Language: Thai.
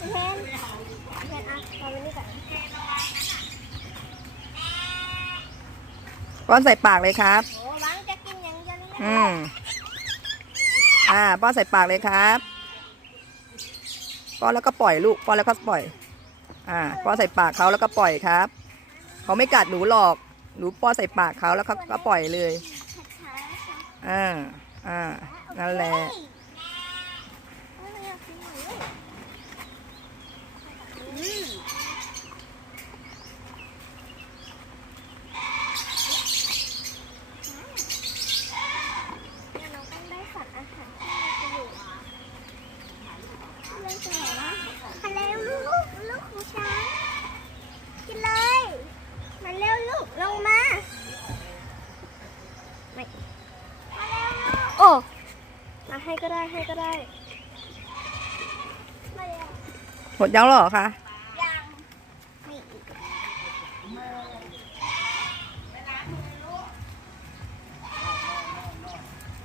เพนเพนอะเอาไปนี่ก่อนป้อนใส่ปากเลยครับ โอ้หวังจะกินอย่างเดียวนี่นะอืม อ่า ป้อนใส่ปากเลยครับ ป้อนแล้วก็ปล่อยลูก ป้อนแล้วก็ปล่อย อ่า ป้อนใส่ปากเขาแล้วก็ปล่อยครับ เขาไม่กัดหนูหรอก หนูป้อนใส่ปากเขาแล้วเขาก็ปล่อยเลย ช้าๆช้าอ่า อ่านั่นแหละเฮ้ยไม่อยากกินหนูเลยอืมเนี่ยน้องต้องได้สัตว์อาหารที่มีประโยชน์อะเล่นตัวไหนวะ มาเร็วลูกลูกของฉันกินเลย มาเร็วลูกลงมาไม่มาเร็วลูกโอ้มาให้ก็ได้ให้ก็ได้ มาเร็ว หมดยังแล้วเหรอคะ